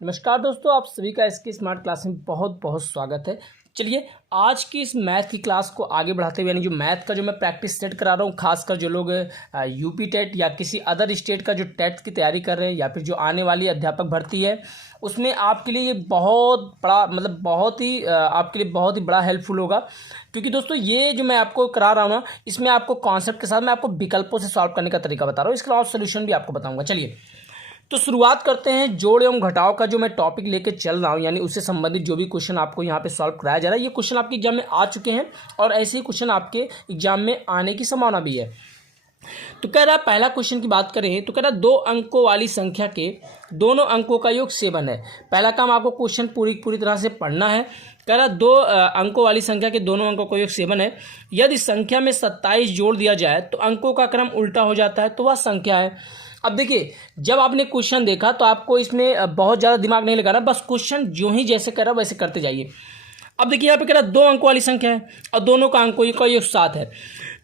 नमस्कार दोस्तों, आप सभी का इसके स्मार्ट क्लास में बहुत बहुत स्वागत है। चलिए आज की इस मैथ की क्लास को आगे बढ़ाते हुए, यानी जो मैथ का जो मैं प्रैक्टिस सेट करा रहा हूँ, खासकर जो लोग यूपी टेट या किसी अदर स्टेट का जो टेट की तैयारी कर रहे हैं या फिर जो आने वाली अध्यापक भर्ती है, उसमें आपके लिए ये बहुत बड़ा बहुत ही आपके लिए बहुत ही बड़ा हेल्पफुल होगा। क्योंकि दोस्तों ये जो मैं आपको करा रहा हूँ ना, इसमें आपको कॉन्सेप्ट के साथ मैं आपको विकल्पों से सॉल्व करने का तरीका बता रहा हूँ, इसके अलावा सोल्यूशन भी आपको बताऊँगा। चलिए तो शुरुआत करते हैं। जोड़ एवं घटाव का जो मैं टॉपिक लेके चल रहा हूं, यानी उससे संबंधित जो भी क्वेश्चन आपको यहाँ पे सॉल्व कराया जा रहा है, ये क्वेश्चन आपके एग्जाम में आ चुके हैं और ऐसे ही क्वेश्चन आपके एग्जाम में आने की संभावना भी है। तो कह रहा है, पहला क्वेश्चन की बात करें तो कह रहा है 2 अंकों वाली संख्या के दोनों अंकों का योग 7 है। पहला काम आपको क्वेश्चन पूरी तरह से पढ़ना है। कह रहा 2 अंकों वाली संख्या के दोनों अंकों का योग 7 है। यदि संख्या में 27 जोड़ दिया जाए तो अंकों का क्रम उल्टा हो जाता है, तो वह संख्या है। अब देखिए, जब आपने क्वेश्चन देखा तो आपको इसमें बहुत ज़्यादा दिमाग नहीं लगाना, बस क्वेश्चन जो ही जैसे कर रहा वैसे करते जाइए। अब देखिए यहाँ पे कह रहा 2 अंकों वाली संख्या है और दोनों का अंकों का योग 7 है।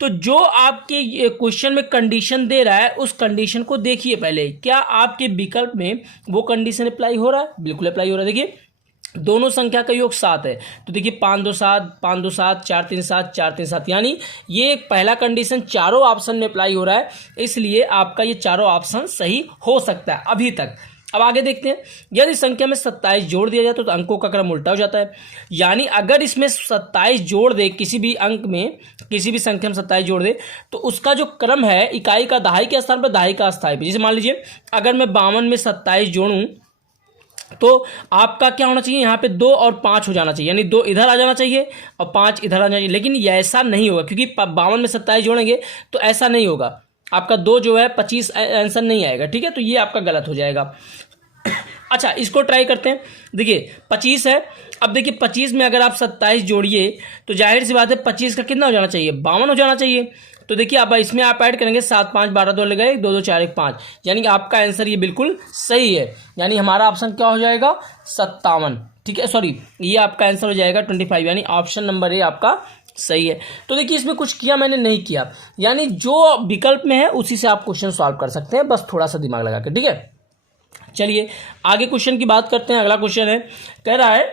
तो जो आपके क्वेश्चन में कंडीशन दे रहा है उस कंडीशन को देखिए पहले, क्या आपके विकल्प में वो कंडीशन अप्लाई हो रहा है? बिल्कुल अप्लाई हो रहा है। देखिए दोनों संख्या का योग 7 है, तो देखिए 5 2 7 5 2 7 4 3 7 4 3 7, यानी ये पहला कंडीशन चारों ऑप्शन में अप्लाई हो रहा है, इसलिए आपका ये चारों ऑप्शन सही हो सकता है अभी तक। अब आगे देखते हैं। यदि संख्या में 27 जोड़ दिया जाए तो अंकों का क्रम उल्टा हो जाता है। यानी अगर इसमें 27 जोड़ दे, किसी भी अंक में किसी भी संख्या में 27 जोड़ दे, तो उसका जो क्रम है इकाई का दहाई के स्थान पर दहाई का स्थाई पे। जैसे मान लीजिए अगर मैं 52 में 27 जोड़ूं तो आपका क्या होना चाहिए, यहाँ पे 2 और 5 हो जाना चाहिए, यानी 2 इधर आ जाना चाहिए और 5 इधर आ जाना चाहिए। लेकिन ये ऐसा नहीं होगा, क्योंकि 52 में 27 जोड़ेंगे तो ऐसा नहीं होगा, आपका 2 जो है 25 आंसर नहीं आएगा। ठीक है, तो ये आपका गलत हो जाएगा। अच्छा, इसको ट्राई करते हैं। देखिए 25 है। अब देखिए 25 में अगर आप 27 जोड़िए तो जाहिर सी बात है 25 का कितना हो जाना चाहिए, 52 हो जाना चाहिए। तो देखिए अब इसमें आप ऐड करेंगे 7 5 12 2 लगे 1 2 2 4 1 5, यानी कि आपका आंसर ये बिल्कुल सही है। यानी हमारा ऑप्शन क्या हो जाएगा, 57। ठीक है, सॉरी, ये आपका आंसर हो जाएगा 25, यानी ऑप्शन नंबर ए आपका सही है। तो देखिए इसमें कुछ किया मैंने नहीं किया, यानी जो विकल्प में है उसी से आप क्वेश्चन सॉल्व कर सकते हैं, बस थोड़ा सा दिमाग लगा के। ठीक है, चलिए आगे क्वेश्चन की बात करते हैं। अगला क्वेश्चन है, कह रहा है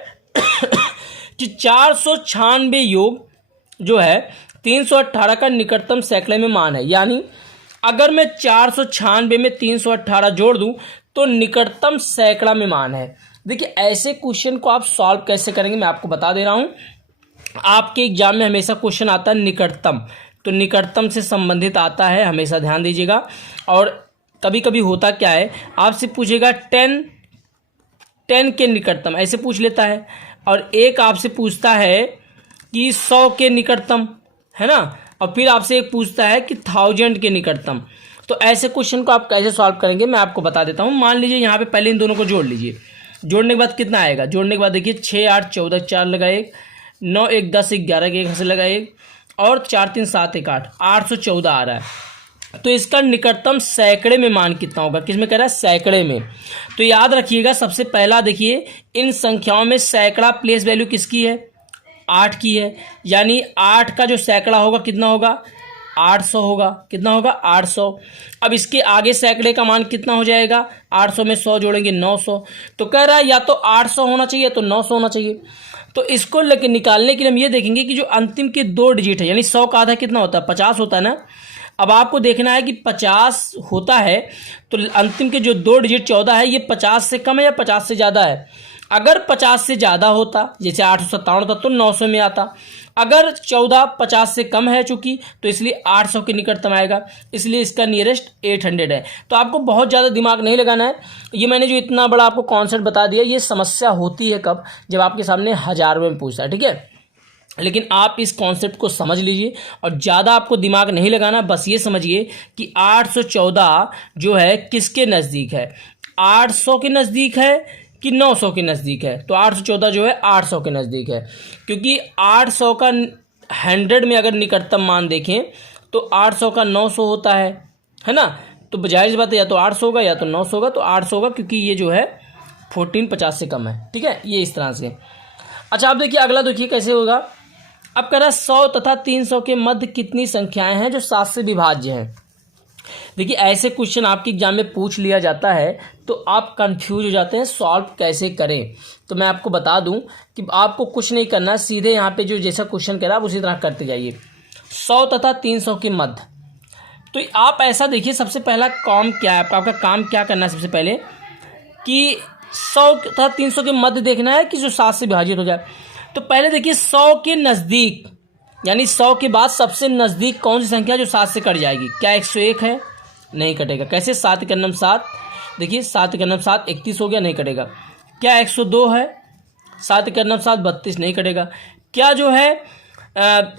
कि 496 योग जो है 318 का निकटतम सैकड़े में मान है। यानी अगर मैं 496 में 318 जोड़ दूं तो निकटतम सैकड़ा में मान है। देखिए ऐसे क्वेश्चन को आप सॉल्व कैसे करेंगे मैं आपको बता दे रहा हूं। आपके एग्जाम में हमेशा क्वेश्चन आता है निकटतम, तो निकटतम से संबंधित आता है, हमेशा ध्यान दीजिएगा। और कभी कभी होता क्या है, आपसे पूछेगा 10 के निकटतम, ऐसे पूछ लेता है। और एक आपसे पूछता है कि 100 के निकटतम, है ना, और फिर आपसे एक पूछता है कि 1000 के निकटतम। तो ऐसे क्वेश्चन को आप कैसे सॉल्व करेंगे मैं आपको बता देता हूँ। मान लीजिए यहाँ पे पहले इन दोनों को जोड़ लीजिए। जोड़ने के बाद कितना आएगा, जोड़ने के बाद देखिए 6 8 14 4 लगा 1, 9 1 10 11 के 1 से लगा 1, और 4 3 7 1 8, 814 आ रहा है। तो इसका निकटतम सैकड़े में मान कितना होगा, किसमें कह रहा है, सैकड़े में। तो याद रखिएगा, सबसे पहला देखिए इन संख्याओं में सैकड़ा प्लेस वैल्यू किसकी है, 8 की है। यानी 8 का जो सैकड़ा होगा कितना होगा, 800 होगा। कितना होगा, 800। अब इसके आगे सैकड़े का मान कितना हो जाएगा, 800 में 100 जोड़ेंगे 900। तो कह रहा है या तो 800 होना चाहिए तो 900 होना चाहिए। तो इसको लेके निकालने के लिए हम ये देखेंगे कि जो अंतिम के 2 डिजिट है, यानी 100 का आधा कितना होता है, 50 होता है ना। अब आपको देखना है कि 50 होता है तो अंतिम के जो 2 डिजिट 14 है, ये 50 से कम है या 50 से ज़्यादा है। अगर 50 से ज़्यादा होता, जैसे 857 होता, तो 900 में आता। अगर 14 50 से कम है चूंकि, तो इसलिए 800 के निकटतम आएगा, इसलिए इसका नियरेस्ट 800 है। तो आपको बहुत ज़्यादा दिमाग नहीं लगाना है। ये मैंने जो इतना बड़ा आपको कॉन्सेप्ट बता दिया, ये समस्या होती है कब, जब आपके सामने हज़ारों में पूछता है। ठीक है, लेकिन आप इस कॉन्सेप्ट को समझ लीजिए और ज़्यादा आपको दिमाग नहीं लगाना, बस ये समझिए कि 814 जो है किसके नज़दीक है, 800 के नज़दीक है कि 900 के नज़दीक है। तो 814 जो है 800 के नज़दीक है, क्योंकि 800 का 100 में अगर निकटतम मान देखें तो 800 का 900 होता है ना। तो जाहिर सी बात है या तो 800 होगा या तो 900 होगा। तो 800 होगा क्योंकि ये जो है 14 50 से कम है। ठीक है, ये इस तरह से। अच्छा अब देखिए अगला, देखिए कैसे होगा। अब कह रहा है 100 तथा 300 के मध्य कितनी संख्याएं हैं जो 7 से विभाज्य हैं। देखिए ऐसे क्वेश्चन आपके एग्जाम में पूछ लिया जाता है तो आप कंफ्यूज हो जाते हैं सॉल्व कैसे करें। तो मैं आपको बता दूं कि आपको कुछ नहीं करना, सीधे यहाँ पे जो जैसा क्वेश्चन कह रहा है आप उसी तरह करते जाइए। 100 तथा 300 के मध्य, तो आप ऐसा देखिए, सबसे पहला काम क्या है आपका काम क्या करना है सबसे पहले कि 100 तथा 300 के मध्य देखना है कि जो 7 से विभाजित हो जाए। तो पहले देखिए 100 के नज़दीक, यानी 100 के बाद सबसे नज़दीक कौन सी संख्या जो 7 से कट जाएगी? क्या 101 है? नहीं कटेगा। कैसे? 7 के नम 7, देखिए 7 के नम 7 31 हो गया, नहीं कटेगा। क्या 102 है? 7 के नम 7 32, नहीं कटेगा। क्या जो है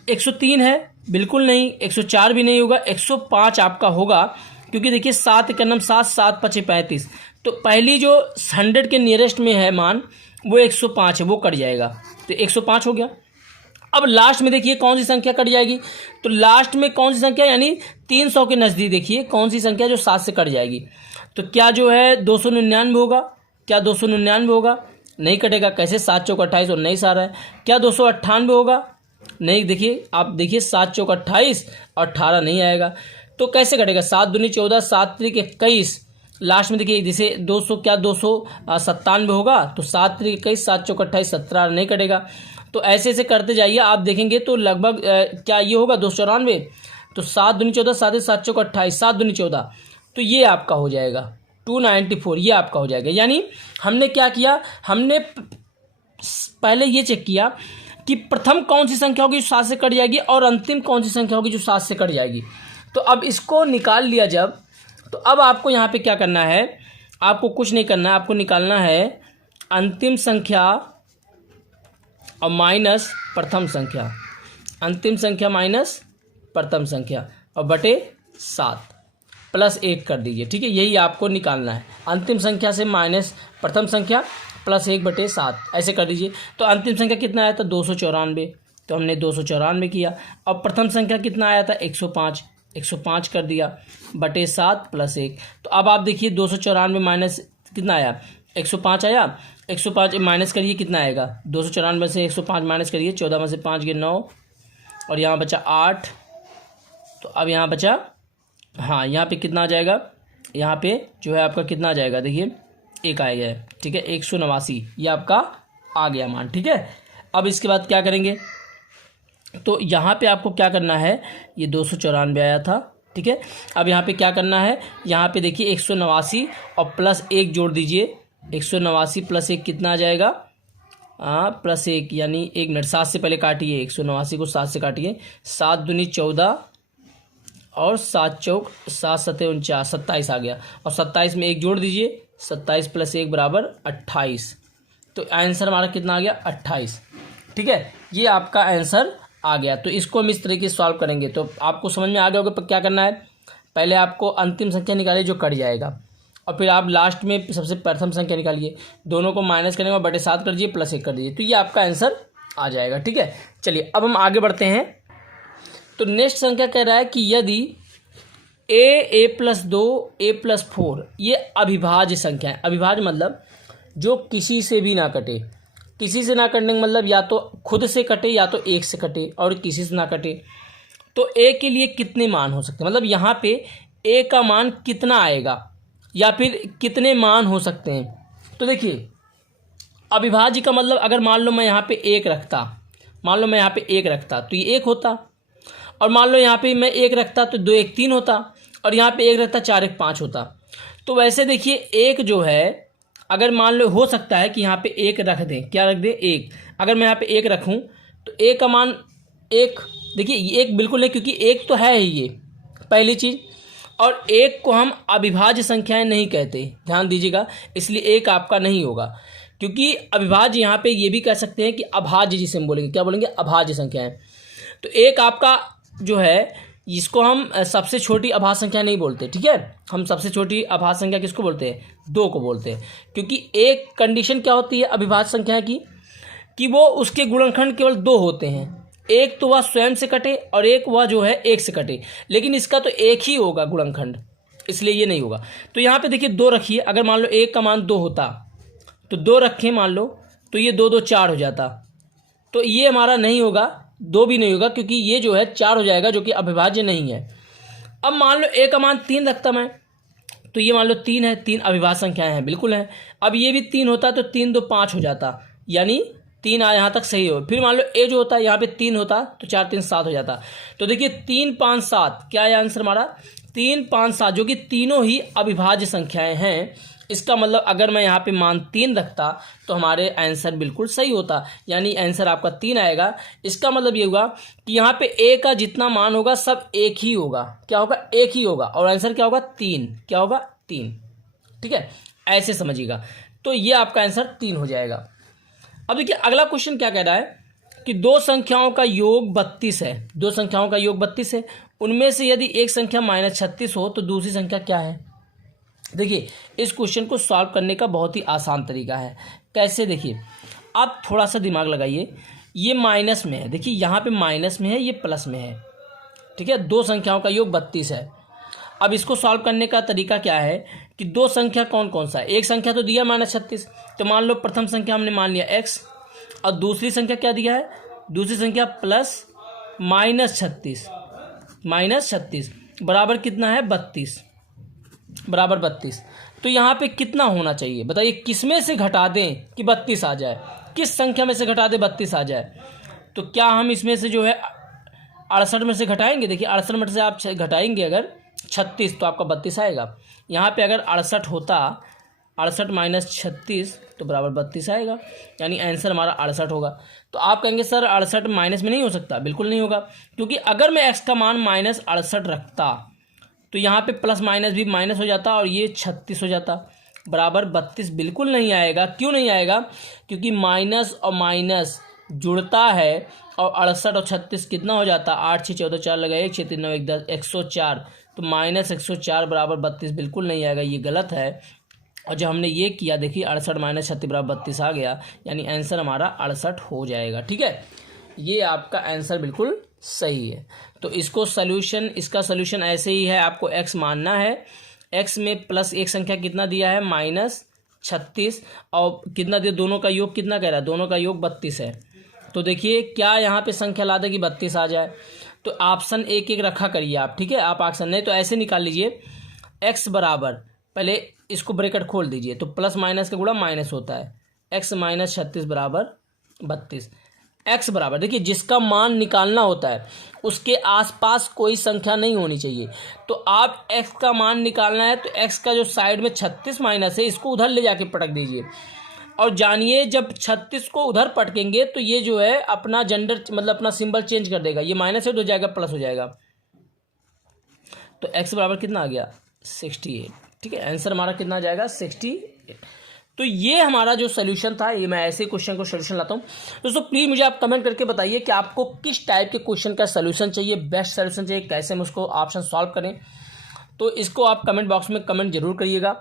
103 है? बिल्कुल नहीं। 104 भी नहीं होगा। 105 आपका होगा, क्योंकि देखिए 7 के नम 7, 7 5 35, तो पहली जो 100 के नियरेस्ट में है मान वो 105 है, वो कट जाएगा, तो 105 हो गया। अब लास्ट में देखिए कौन सी संख्या कट जाएगी, तो लास्ट में कौन सी संख्या, यानी 300 के नज़दीक देखिए कौन सी संख्या जो 7 से कट जाएगी। तो क्या जो है 299 होगा? क्या 299 होगा? नहीं कटेगा। कैसे? 7 चौक 28 और 19 आ रहा है। क्या 298 होगा? नहीं। देखिए आप देखिए 7 चौक 28 और 18 नहीं आएगा, तो कैसे कटेगा? 7 दूनी 14, 7 त्रिक 21, लास्ट में देखिए जैसे 200, क्या 297 होगा? तो 7 त्रिक 21, 7 चौक 28, 17 नहीं कटेगा। तो ऐसे ऐसे करते जाइए, आप देखेंगे तो लगभग क्या ये होगा 294, तो 7 दूनी 14, 7 7 चौक 28, 7 दूनी 14, तो ये आपका हो जाएगा 294, ये आपका हो जाएगा। यानी हमने क्या किया, हमने पहले ये चेक किया कि प्रथम कौन सी संख्या होगी जो 7 से कट जाएगी और अंतिम कौन सी संख्या होगी जो 7 से कट जाएगी। तो अब इसको निकाल लिया जब, तो अब आपको यहाँ पे क्या करना है, आपको कुछ नहीं करना है, आपको निकालना है अंतिम संख्या और माइनस प्रथम संख्या, अंतिम संख्या माइनस प्रथम संख्या और बटे 7 प्लस 1 कर दीजिए। ठीक है, यही आपको निकालना है, अंतिम संख्या से माइनस प्रथम संख्या प्लस 1 बटे 7, ऐसे कर दीजिए। तो अंतिम संख्या कितना आया था? 294, तो हमने 294 किया। और प्रथम संख्या कितना आया था? 105, 105 कर दिया बटे 7 प्लस 1। तो अब आप देखिए 294 माइनस कितना आया? 105 आया। 105 माइनस करिए, कितना आएगा? 294 में से 105 माइनस करिए, 14 में से 5 गए 9 और यहाँ बचा 8। तो अब यहाँ बचा, हाँ यहाँ पे कितना आ जाएगा, यहाँ पे जो है आपका कितना आ जाएगा, देखिए 1 आएगा है। ठीक है, 189 ये आपका आ गया मान। ठीक है, अब इसके बाद क्या करेंगे, तो यहाँ पे आपको क्या करना है, ये 294 आया था। ठीक है, अब यहाँ पे क्या करना है, यहाँ पे देखिए 189 और प्लस 1 जोड़ दीजिए। 189 प्लस 1 कितना आ जाएगा? प्लस 1, यानी 1 मिनट, 7 से पहले काटिए, 189 को 7 से काटिए। 7 दूनी 14 और 7 चौक 7 सत्ते 49, 27 आ गया, और 27 में 1 जोड़ दीजिए, 27 प्लस 1 बराबर 28। तो आंसर हमारा कितना आ गया? 28। ठीक है, ये आपका आंसर आ गया। तो इसको हम इस तरीके से सॉल्व करेंगे। तो आपको समझ में आ गया होगा क्या करना है, पहले आपको अंतिम संख्या निकालिए जो कट जाएगा, और फिर आप लास्ट में सबसे प्रथम संख्या निकालिए, दोनों को माइनस करने के बाद बटे 7 कर दीजिए, प्लस 1 कर दीजिए, तो ये आपका आंसर आ जाएगा। ठीक है, चलिए अब हम आगे बढ़ते हैं। तो नेक्स्ट संख्या कह रहा है कि यदि a प्लस 2 a प्लस 4 ये अविभाज्य संख्या है। अविभाज्य मतलब जो किसी से भी ना कटे, किसी से ना कटने का मतलब या तो खुद से कटे या तो 1 से कटे और किसी से ना कटे। तो a के लिए कितने मान हो सकते हैं, मतलब यहाँ पे a का मान कितना आएगा या फिर कितने मान हो सकते हैं। तो देखिए अविभाज्य का मतलब, अगर मान लो मैं यहाँ पे 1 रखता, मान लो मैं यहाँ पे 1 रखता तो ये 1 होता, और मान लो यहाँ पे मैं 1 रखता तो 2 1 3 होता, और यहाँ पे 1 रखता 4 1 5 होता। तो वैसे देखिए 1 जो है, अगर मान लो हो सकता है कि यहाँ पे 1 रख दें, क्या रख दें? 1। अगर मैं यहाँ पे 1 रखूँ तो 1 का मान 1, देखिए 1 बिल्कुल नहीं, क्योंकि 1 तो है ही ये पहली चीज़, और 1 को हम अविभाज्य संख्याएं नहीं कहते, ध्यान दीजिएगा, इसलिए 1 आपका नहीं होगा। क्योंकि अविभाज्य यहाँ पे ये भी कह सकते हैं कि अभाज्य, जिसे हम बोलेंगे, क्या बोलेंगे? अभाज्य संख्याएं। तो 1 आपका जो है, इसको हम सबसे छोटी अभाज्य संख्या नहीं बोलते। ठीक है, हम सबसे छोटी अभाज्य संख्या किसको बोलते हैं? 2 को बोलते हैं। क्योंकि एक कंडीशन क्या होती है अविभाज्य संख्या की, कि वो उसके गुणनखंड केवल 2 होते हैं, एक तो वह स्वयं से कटे और एक वह जो है 1 से कटे, लेकिन इसका तो 1 ही होगा गुणनखंड, इसलिए ये नहीं होगा। तो यहाँ पे देखिए 2 रखिए, अगर मान लो 1 का मान 2 होता तो 2 रखें मान लो, तो ये 2 2 4 हो जाता, तो ये हमारा नहीं होगा, 2 भी नहीं होगा, क्योंकि ये जो है 4 हो जाएगा, जो कि अविभाज्य नहीं है। अब मान लो a का मान 3 रखता मैं, तो ये मान लो 3 है, 3 अविभाज्य संख्याएं हैं, बिल्कुल है। अब ये भी 3 होता तो 3 2 5 हो जाता, यानी 3 यहाँ तक सही हो। फिर मान लो a जो होता है यहाँ पे 3 होता तो 4 3 7 हो जाता। तो देखिए 3 5 7 क्या है आंसर हमारा, 3 5 7, जो कि तीनों ही अविभाज्य संख्याएं हैं। इसका मतलब अगर मैं यहाँ पे मान 3 रखता तो हमारे आंसर बिल्कुल सही होता, यानी आंसर आपका 3 आएगा। इसका मतलब ये हुआ कि यहाँ पे a का जितना मान होगा सब एक ही होगा, क्या होगा, एक ही होगा, और आंसर क्या होगा 3, क्या होगा 3, ठीक है, ऐसे समझिएगा। तो ये आपका आंसर 3 हो जाएगा। अब देखिए अगला क्वेश्चन क्या कह रहा है कि दो संख्याओं का योग 32 है, दो संख्याओं का योग 32 है, उनमें से यदि एक संख्या -36 हो तो दूसरी संख्या क्या है। देखिए इस क्वेश्चन को सॉल्व करने का बहुत ही आसान तरीका है। कैसे, देखिए आप थोड़ा सा दिमाग लगाइए, ये माइनस में है, देखिए यहाँ पे माइनस में है, ये प्लस में है, ठीक है, दो संख्याओं का योग 32 है। अब इसको सॉल्व करने का तरीका क्या है कि दो संख्या कौन कौन सा है, एक संख्या तो दिया -36, तो मान लो प्रथम संख्या हमने मान लिया x, और दूसरी संख्या क्या दिया है, दूसरी संख्या प्लस -36 बराबर कितना है 32, बराबर 32। तो यहाँ पे कितना होना चाहिए बताइए, किसमें से घटा दें कि 32 आ जाए, किस संख्या में से घटा दें 32 आ जाए। तो क्या हम इसमें से जो है 68 में से घटाएंगे, देखिए 68 में से आप घटाएंगे अगर 36 तो आपका 32 आएगा। यहाँ पे अगर 68 होता, 68 - 36 तो बराबर 32 आएगा, यानी आंसर हमारा 68 होगा। तो आप कहेंगे सर 68 माइनस में नहीं हो सकता, बिल्कुल नहीं होगा, क्योंकि अगर मैं x का मान -68 रखता तो यहाँ पे प्लस माइनस भी माइनस हो जाता और ये 36 हो जाता, बराबर 32 बिल्कुल नहीं आएगा। क्यों नहीं आएगा, क्योंकि माइनस और माइनस जुड़ता है, और 68 और 36 कितना हो जाता, 8 6 14 4 लगा 1 6 3 9 1 10 104, तो -104 बराबर 32 बिल्कुल नहीं आएगा, ये गलत है। और जब हमने ये किया देखिए 68 - 36 बराबर 32 आ गया, यानी आंसर हमारा 68 हो जाएगा, ठीक है, ये आपका आंसर बिल्कुल सही है। तो इसको सॉल्यूशन, इसका सॉल्यूशन ऐसे ही है, आपको x मानना है, x में प्लस एक संख्या कितना दिया है -36, और कितना दिया, दोनों का योग कितना कह रहा है, दोनों का योग 32 है। तो देखिए क्या यहाँ पे संख्या ला दे कि 32 आ जाए, तो ऑप्शन एक एक रखा करिए आप, ठीक है, आप ऑप्शन नहीं तो ऐसे निकाल लीजिए, x बराबर, पहले इसको ब्रैकेट खोल दीजिए, तो प्लस माइनस का गुणा माइनस होता है, x - 36 बराबर 32। x बराबर, देखिए जिसका मान निकालना होता है उसके आसपास कोई संख्या नहीं होनी चाहिए। तो आप x का मान निकालना है तो x का जो साइड में 36 माइनस है इसको उधर ले जाके पटक दीजिए, और जानिए जब 36 को उधर पटकेंगे तो ये जो है अपना जेंडर मतलब अपना सिंबल चेंज कर देगा, ये माइनस हो जाएगा प्लस हो जाएगा। तो x बराबर कितना आ गया 68, ठीक है, आंसर हमारा कितना आ जाएगा 68। तो ये हमारा जो सोल्यूशन था, ये मैं ऐसे क्वेश्चन को सोल्यूशन लाता हूँ। दोस्तों प्लीज़ मुझे आप कमेंट करके बताइए कि आपको किस टाइप के क्वेश्चन का सोल्यूशन चाहिए, बेस्ट सोल्यूशन चाहिए, कैसे हम उसको ऑप्शन सॉल्व करें। तो इसको आप कमेंट बॉक्स में कमेंट जरूर करिएगा,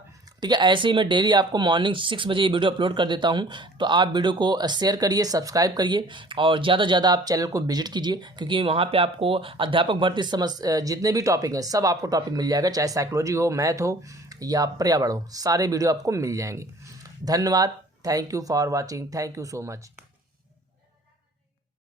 ठीक है। ऐसे ही मैं डेली आपको मॉर्निंग 6 बजे ये वीडियो अपलोड कर देता हूँ, तो आप वीडियो को शेयर करिए, सब्सक्राइब करिए, और ज़्यादा से ज़्यादा आप चैनल को विजिट कीजिए, क्योंकि वहाँ पे आपको अध्यापक भर्ती जितने भी टॉपिक हैं सब आपको टॉपिक मिल जाएगा, चाहे साइकोलॉजी हो, मैथ हो या पर्यावरण हो, सारे वीडियो आपको मिल जाएंगे। धन्यवाद, thank you for watching, thank you so much.